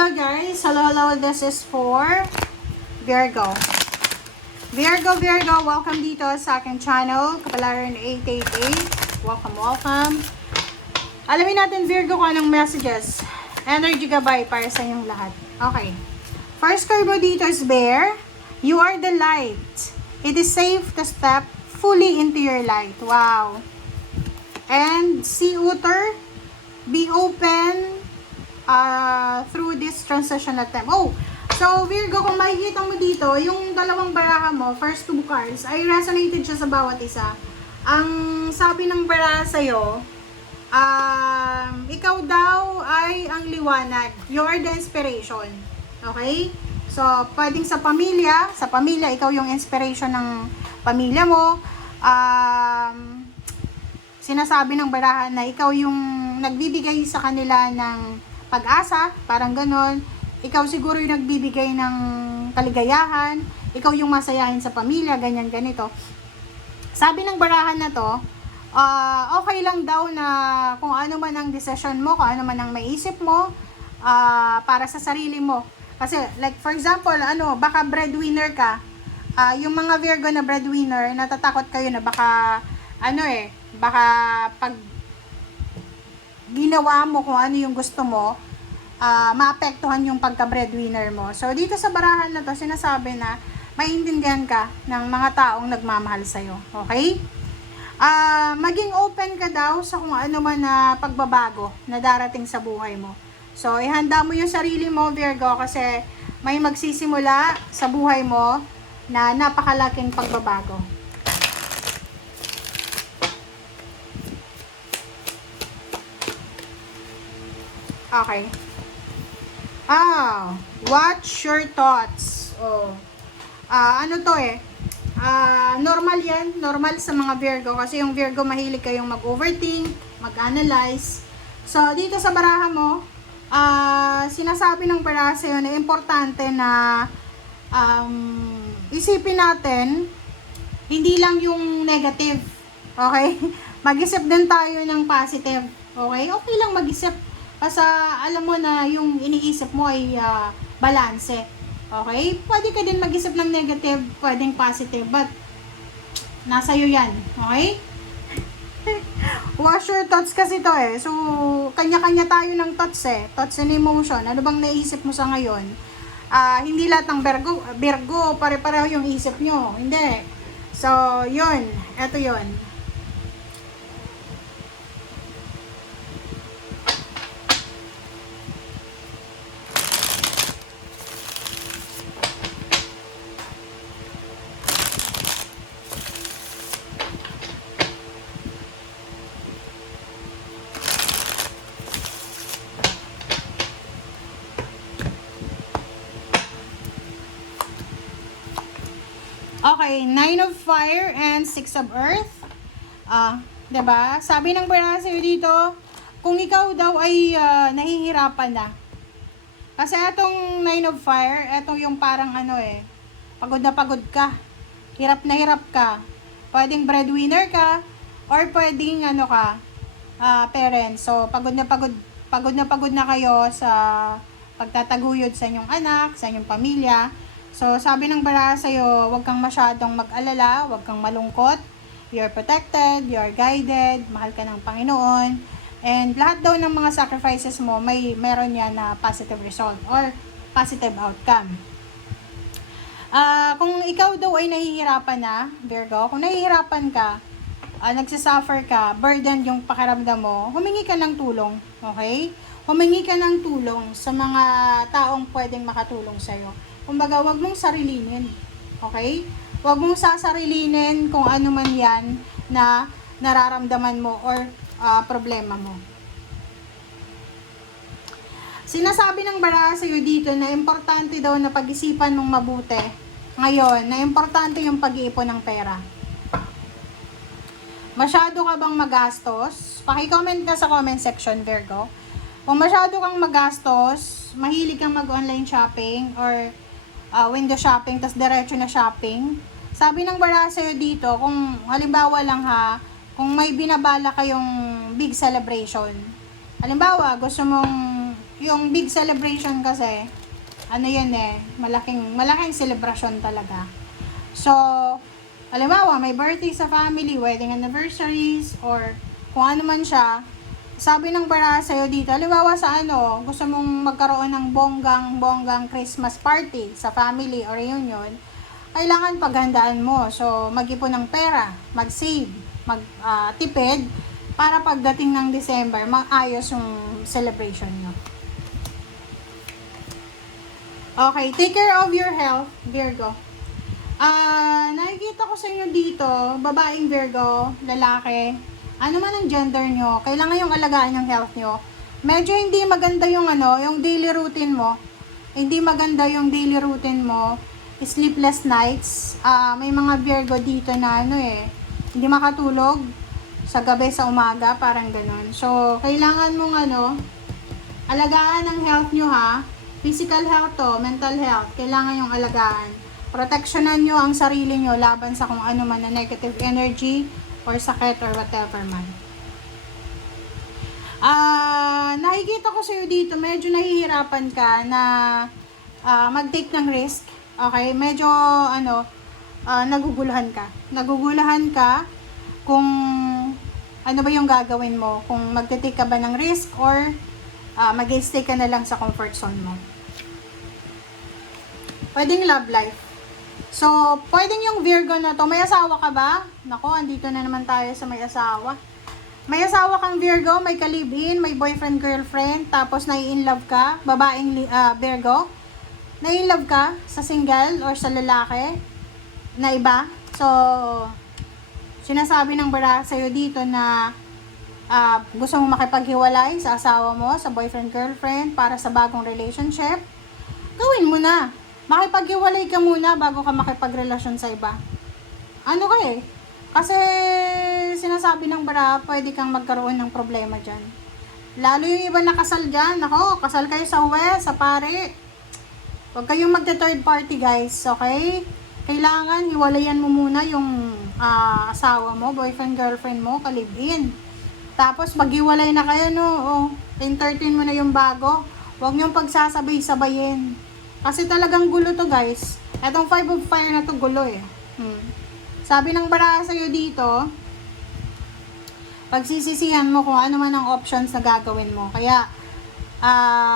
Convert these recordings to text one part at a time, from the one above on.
Hello guys, hello, this is for Virgo. Virgo, welcome dito sa aking channel, Kapalaran 888. Welcome. Alamin natin Virgo kung anong messages, energy gabay para sa inyong lahat. Okay. First card mo dito is Bear. You are the light. It is safe to step fully into your light. Wow. And Sea Otter, be open through this transitional time. Oh, so Virgo, kung makikita mo dito, yung dalawang baraha mo, first two cards, ay resonated siya sa bawat isa. Ang sabi ng baraha sa'yo, ikaw daw ay ang liwanag. You are the inspiration. Okay? So, pwedeng sa pamilya, ikaw yung inspiration ng pamilya mo. Sinasabi ng baraha na ikaw yung nagbibigay sa kanila ng pag-asa, parang ganon. Ikaw siguro yung nagbibigay ng kaligayahan, ikaw yung masayahin sa pamilya, ganyan, ganito. Sabi ng barahan na to, okay lang daw na kung ano man ang decision mo, kung ano man ang maisip mo, para sa sarili mo. Kasi, like for example, baka breadwinner ka, yung mga Virgo na breadwinner, natatakot kayo na baka, baka pag ginawa mo kung ano yung gusto mo, maapektuhan yung pagka-breadwinner mo. So, dito sa barahan na to, sinasabi na maintindihan ka ng mga taong nagmamahal sa'yo. Okay? Maging open ka daw sa kung ano man na pagbabago na darating sa buhay mo. So, ihanda mo yung sarili mo, Virgo, kasi may magsisimula sa buhay mo na napakalaking pagbabago. Okay. What's your thoughts? Normal yan. Normal sa mga Virgo. Kasi yung Virgo mahilig kayong mag-overthink, mag-analyze. So, dito sa baraha mo, sinasabi ng baraha sa'yo na importante na isipin natin, hindi lang yung negative. Okay? Mag-isip din tayo ng positive. Okay? Okay lang mag-isip. Kasi alam mo na yung iniisip mo ay balanse. Okay? Pwede ka din mag-isip ng negative, pwedeng positive, but nasa iyo yan. Okay? What's your thoughts kasi to eh. So, kanya-kanya tayo ng thoughts eh. Thoughts and emotion. Ano bang naisip mo sa ngayon? Hindi lahat ng Virgo, pare-pareho yung isip nyo. Hindi. So, yun. Eto yun. Okay, 9 of Fire and 6 of Earth. Diba? Sabi ng baraha sa'yo dito, kung ikaw daw ay nahihirapan na. Kasi itong 9 of Fire, ito yung parang pagod na pagod ka. Hirap na hirap ka. Pwedeng breadwinner ka, or pwedeng parents. So, pagod na pagod na kayo sa pagtataguyod sa inyong anak, sa inyong pamilya. So, sabi ng baraha sa'yo, huwag kang masyadong mag-alala, huwag kang malungkot. You're protected, you're guided, mahal ka ng Panginoon. And lahat daw ng mga sacrifices mo, meron yan na positive result or positive outcome. Kung ikaw daw ay nahihirapan na, Virgo, kung nahihirapan ka, nagsasuffer ka, burden yung pakiramdam mo, humingi ka ng tulong, okay? Humingi ka ng tulong sa mga taong pwedeng makatulong sa'yo. Kumbaga, wag mong sarilinin. Okay? Wag mong sasarilinin kung ano man yan na nararamdaman mo or problema mo. Sinasabi ng baraha sa'yo dito na importante daw na pag-isipan mong mabuti. Ngayon, na importante yung pag-iipon ng pera. Masyado ka bang magastos? Paki-comment ka sa comment section, Virgo. Kung masyado kang magastos, mahilig kang mag-online shopping or window shopping, tas diretso na shopping. Sabi ng baraha sa'yo dito, kung halimbawa lang kung may binabala kayong big celebration. Halimbawa, gusto mong yung big celebration kasi, ano yan malaking celebration talaga. So, halimbawa, may birthday sa family, wedding anniversaries, or kung ano man siya, sabi ng baraha sa'yo dito, halimbawa sa gusto mong magkaroon ng bonggang Christmas party sa family or reunion, kailangan paghandaan mo. So, mag-ipon ng pera, mag-save, mag-tipid, para pagdating ng December, maayos yung celebration nyo. Okay, take care of your health, Virgo. Nakikita ko sa inyo dito, babaeng Virgo, lalaki, ano man ang gender nyo, kailangan yung alagaan yung health nyo. Medyo hindi maganda yung yung daily routine mo. Hindi maganda yung daily routine mo. Sleepless nights. May mga Virgo dito na hindi makatulog sa gabi, sa umaga, parang ganun. So, kailangan mong alagaan ang health nyo ha. Physical health to, mental health, kailangan yung alagaan. Proteksyonan nyo ang sarili nyo laban sa kung ano man na negative energy or sakit or whatever man. Nakikita ko sa'yo dito, medyo nahihirapan ka na mag-take ng risk. Okay? Medyo, naguguluhan ka. Naguguluhan ka kung ano ba yung gagawin mo. Kung mag-take ka ba ng risk or mag-stay ka na lang sa comfort zone mo. Pwedeng love life. So, pwedeng yung Virgo na to, may asawa ka ba? Nako, andito na naman tayo sa may asawa. May asawa kang Virgo, may ka-live-in, may boyfriend, girlfriend, tapos nai-inlove ka, babaeng Virgo. Nai-inlove ka sa single or sa lalaki na iba. So, sinasabi ng baraha sa'yo dito na gusto mong makipaghiwalay sa asawa mo, sa boyfriend, girlfriend, para sa bagong relationship. Gawin mo na. Makipaghiwalay ka muna bago ka makipagrelasyon sa iba. Ano ka Kasi sinasabi ng baraha, pwede kang magkaroon ng problema dyan. Lalo yung iba na kasal dyan. Ako, kasal kayo sa West, sa pare. Huwag kayong magta-third party guys, okay? Kailangan hiwalayan mo muna yung asawa mo, boyfriend, girlfriend mo, ka-live-in. Tapos maghiwalay na kayo, entertain mo na yung bago. Huwag niyong pagsasabay-sabayin. Kasi talagang gulo to guys. Etong 5 of Fire na to gulo Sabi ng baraha sa'yo dito, pagsisisihan mo kung ano man ang options na gagawin mo. Kaya,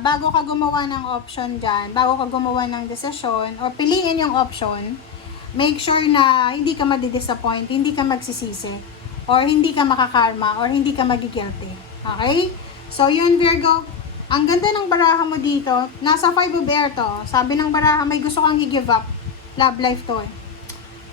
bago ka gumawa ng option dyan, bago ka gumawa ng desisyon, o piliin yung option, make sure na hindi ka madidisappoint, hindi ka magsisisi, or hindi ka makakarma, or hindi ka magigilty. Okay? So, yun Virgo. Ang ganda ng baraha mo dito, nasa 5 of Air to. Sabi ng baraha, may gusto kang i-give up. Love life to.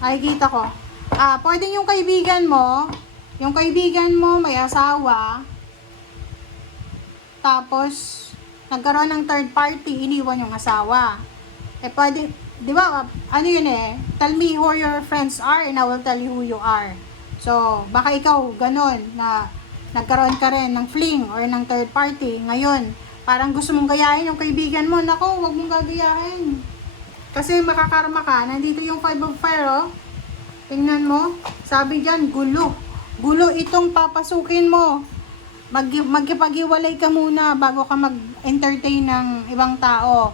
Nakikita ko. Pwedeng yung kaibigan mo may asawa, tapos nagkaroon ng third party, iniwan yung asawa. Pwede, di ba, tell me who your friends are and I will tell you who you are. So, baka ikaw, ganun, na nagkaroon ka rin ng fling or ng third party. Ngayon, parang gusto mong gayahin yung kaibigan mo. Nako, huwag mong gagayahin. Kasi makakarma ka. Nandito yung 5 of Fire, Tingnan mo. Sabi dyan, gulo. Gulo itong papasukin mo. Magkipag-iwalay ka muna bago ka mag-entertain ng ibang tao.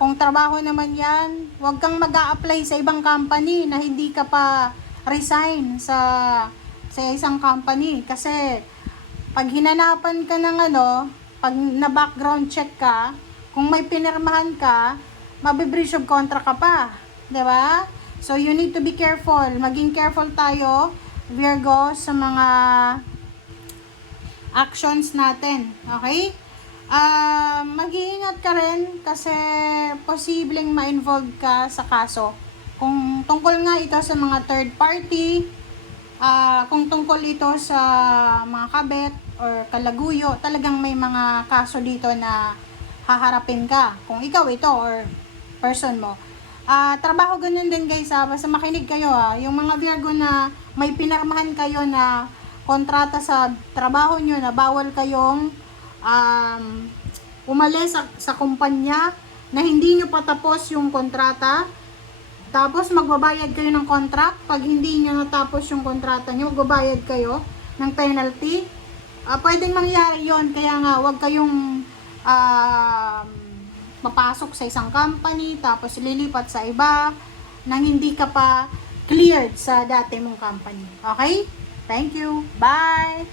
Kung trabaho naman yan, huwag kang mag-a-apply sa ibang company na hindi ka pa resign sa isang company. Kasi pag hinanapan ka ng pag na-background check ka, kung may pinirmahan ka, mabe-breach of contract ka pa. 'Di ba? So you need to be careful. Maging careful tayo, Virgo, sa mga actions natin. Okay? Mag-iingat ka rin kasi posibleng ma-involve ka sa kaso. Kung tungkol nga ito sa mga third party, kung tungkol ito sa mga kabet or kalaguyo, talagang may mga kaso dito na haharapin ka. Kung ikaw ito or person mo. Trabaho ganun din guys, basta makinig kayo yung mga Virgo na may pinarmahan kayo na kontrata sa trabaho nyo na bawal kayong umalis sa kumpanya na hindi nyo patapos yung kontrata. Tapos magbabayad kayo ng contract. Pag hindi nyo natapos yung kontrata nyo, magbabayad kayo ng penalty. Pwedeng mangyari yon. Kaya nga, huwag kayong mapasok sa isang company, tapos lilipat sa iba, nang hindi ka pa cleared sa dati mong company. Okay? Thank you. Bye!